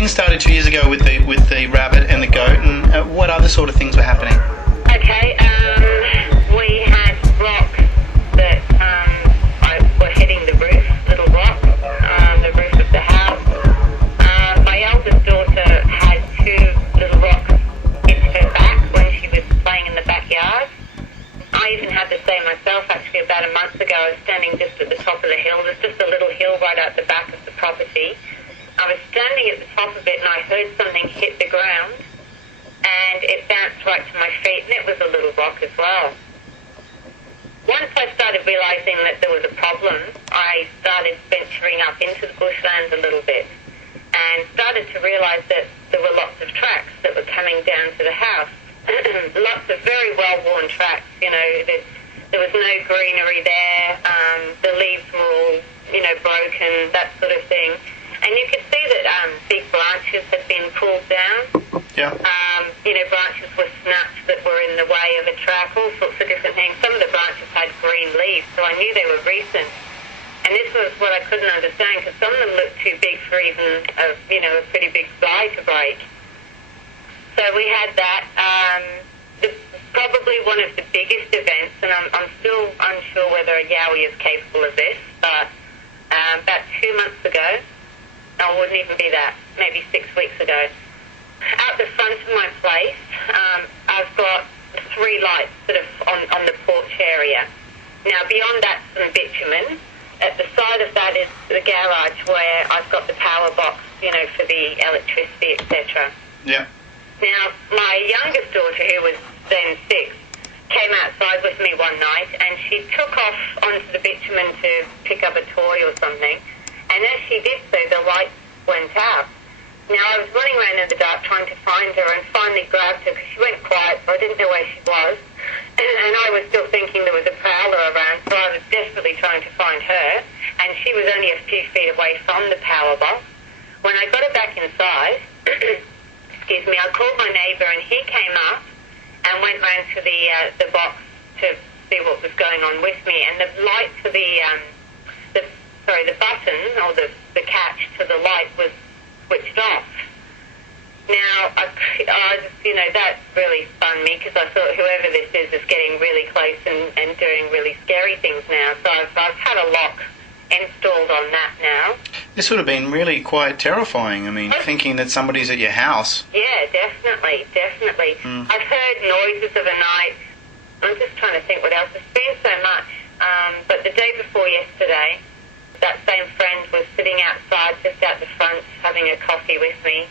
things started 2 years ago with the rabbit and the goat, and what other sort of things were happening? Okay, we had rocks that were hitting the roof, little rocks, the roof of the house. My eldest daughter had 2 little rocks hit her back when she was playing in the backyard. I even had the same myself, actually, about a month ago. I was standing just at the top of the hill. There's just a little hill right out the back of the property. I was standing at the top of it and I heard something hit the ground, and it bounced right to my feet, and it was a little rock as well. Once I started realising that there was a problem, I started venturing up into the bushlands a little bit and started to realise that there were lots of tracks that were coming down to the house. Lots of very well-worn tracks, there was no greenery there, the leaves were all, broken, that sort of thing. And you could see that big branches had been pulled down. Yeah. Branches were snapped that were in the way of a track, all sorts of different things. Some of the branches had green leaves, so I knew they were recent. And this was what I couldn't understand, because some of them looked too big for even a pretty big fly to break. So we had that. Probably one of the biggest events, and I'm still unsure whether a Yowie is capable of this, but about 2 months ago, no, it wouldn't even be that, maybe 6 weeks ago, out the front of my place, I've got 3 lights sort of on the porch area. Now, beyond that, some bitumen. At the side of that is the garage where I've got the power box, for the electricity, etc. Yeah. Now, my youngest daughter, who was then 6, came outside with me one night, and she took off onto the bitumen to pick up a toy or something, and as she did so, the lights went out. Now, I was running around in the dark trying to find her, and finally grabbed her because she went quiet, so I didn't know where she was. And I was still thinking there was a prowler around, so I was desperately trying to find her. And she was only a few feet away from the power box. When I got her back inside, I called my neighbour, and he came up and went round to the box to see what was going on with me. And the light to the button, or the catch to the light was switched off. Now, that really spun me, because I thought whoever this is getting really close and doing really scary things now. So I've had a lock installed on that now. This would have been really quite terrifying. I mean, thinking that somebody's at your house. Yeah, definitely. I've heard noises of a night. I'm just trying to think what else. There's been so much. But the day before yesterday, that same friend was sitting outside, just out the front, having a coffee with me.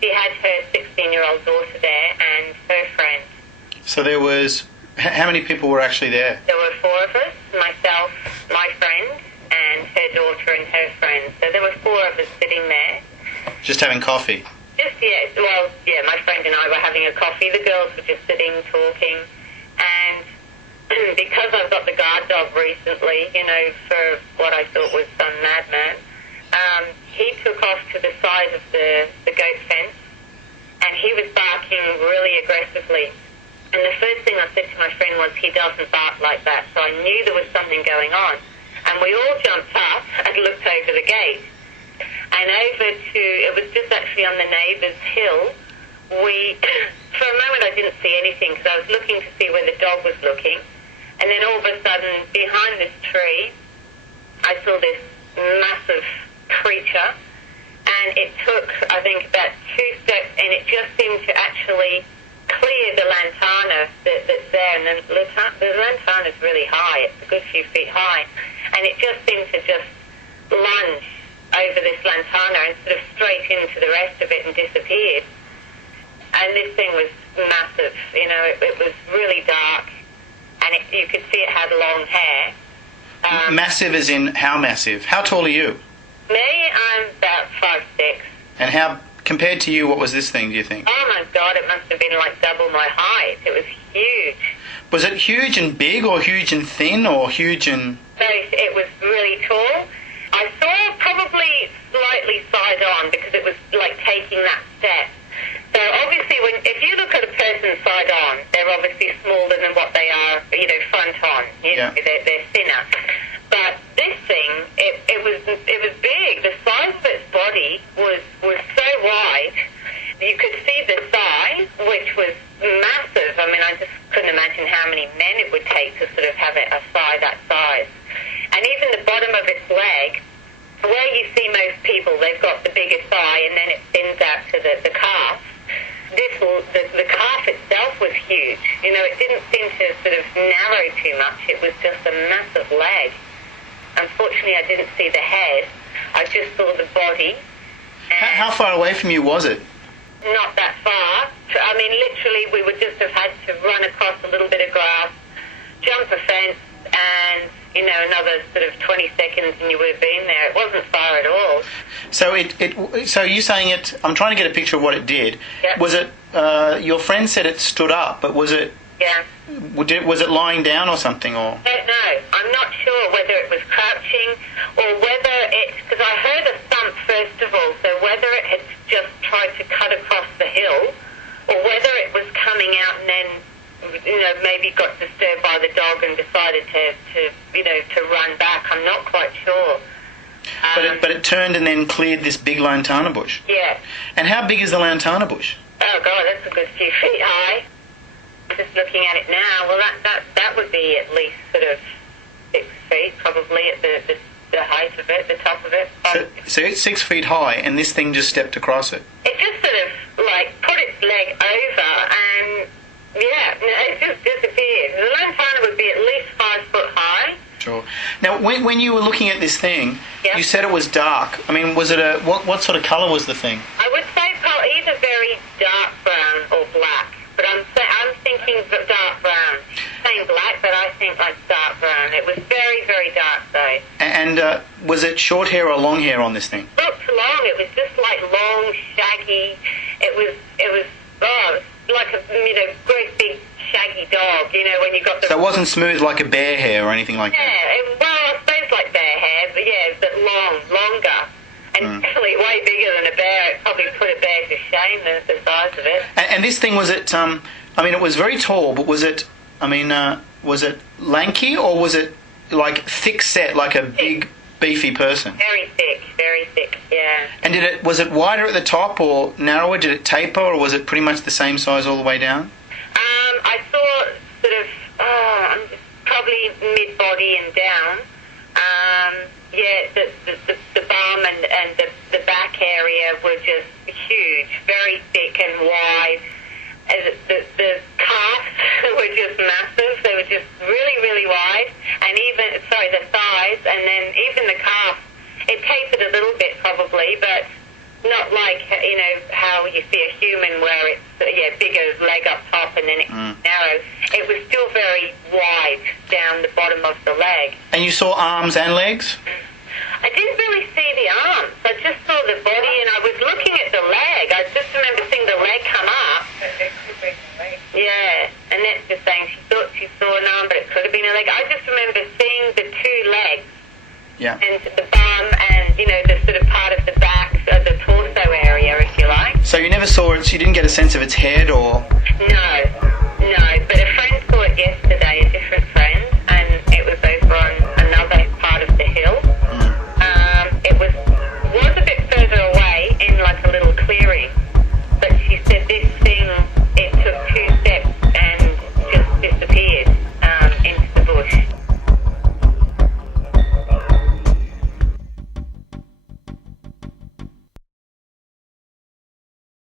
She had her 16-year-old daughter there and her friend. So there was... How many people were actually there? There were 4 of us, myself, my friend, and her daughter and her friend. So there were 4 of us sitting there. Just having coffee? My friend and I were having a coffee. The girls were just sitting, talking. And because I've got the guard dog recently, for what I thought was some madman, he took off to the side of the goat fence, and he was barking really aggressively. And the first thing I said to my friend was, he doesn't bark like that. So I knew there was something going on. And we all jumped up and looked over the gate. And it was just actually on the neighbour's hill. For a moment I didn't see anything, because I was looking to see where the dog was looking. And then all of a sudden, behind this tree, I saw this massive creature. And it took, I think, about 2 steps, and it just seemed to actually clear the lantana that's there. And the lantana's really high. It's a good few feet high. And it just seemed to just lunge over this lantana and sort of straight into the rest of it and disappeared. And this thing was massive. It was really dark, and you could see it had long hair. Massive as in how massive? How tall are you? Me, I'm about 5'6". And how, compared to you, what was this thing, do you think? Oh my God, it must have been like double my height. It was huge. Was it huge and big, or huge and thin, or huge and... Both. It was really tall. I saw probably slightly side on, because it was like taking that step. So obviously, if you look at a person side on, they're obviously smaller than what they are, front on. They're thinner. But this thing, it was big. The size of its body was so even the bottom of its leg, where you see most people, they've got the biggest thigh and then it thins out to the calf. The calf itself was huge. You know, it didn't seem to sort of narrow too much. It was just a massive leg. Unfortunately, I didn't see the head. I just saw the body. How far away from you was it? Not that far. I mean, literally, we would just have had to run across a little bit of grass, jump a fence, and, you know, another sort of 20 seconds and you would have been there. It wasn't far at all. So you're saying it, I'm trying to get a picture of what it did. Yep. Was it, your friend said it stood up, but was it... Yeah. Was it lying down or something, or...? I don't know. I'm not sure whether it was crouching or whether it... Because I heard a thump first of all, so whether it had just tried to cut across the hill or whether it was coming out and then, you know, maybe got disturbed by the dog and decided to run back. I'm not quite sure. But it turned and then cleared this big lantana bush? Yeah. And how big is the lantana bush? Oh, God, that's a good few feet high. Just looking at it now, well, that would be at least sort of 6 feet, probably at the height of it, the top of it. So it's 6 feet high, and this thing just stepped across it? It just sort of, like, put its leg over, and, yeah, it just disappeared. The lantana would be at least 5 foot high. Sure. Now, when you were looking at this thing, yeah. You said it was dark. I mean, was it what sort of colour was the thing? I would say probably either very dark brown or black. But I'm thinking dark brown. Saying black, but I think like dark brown. It was very, very dark though. And was it short hair or long hair on this thing? Looked long. It was just like long, shaggy. It was like a great big shaggy dog. You know when you got the. So it wasn't smooth like a bear hair or anything like that. Yeah. I suppose like bear hair, but yeah, but longer. And definitely way bigger than a bear. It probably put a bear to shame, the size of it. And this thing, was it, I mean, it was very tall, but was it lanky or was it, like, thick set, like a big, beefy person? Very thick, yeah. And was it wider at the top or narrower? Did it taper or was it pretty much the same size all the way down? I saw sort of, probably mid-body and down. Yeah, the bum and the back area were just huge, very thick and wide. And the calves were just massive. They were just really, really wide. And the thighs, and then even the calf, it tapered a little bit probably, but not like, you know, how you see a human where it's, bigger leg up top and then it's narrow. It was still very wide down the bottom of the leg. And you saw arms and legs? I didn't really see the arms. I just saw the body, and I was looking at the leg. I just remember seeing the leg come up. Yeah, and that's just saying she thought she saw an arm, but it could have been a leg. I just remember seeing the 2 legs. Yeah. And the bum and, you know, the sort of part of the back, of the torso area, if you like. So you never saw it, so you didn't get a sense of its head or... No.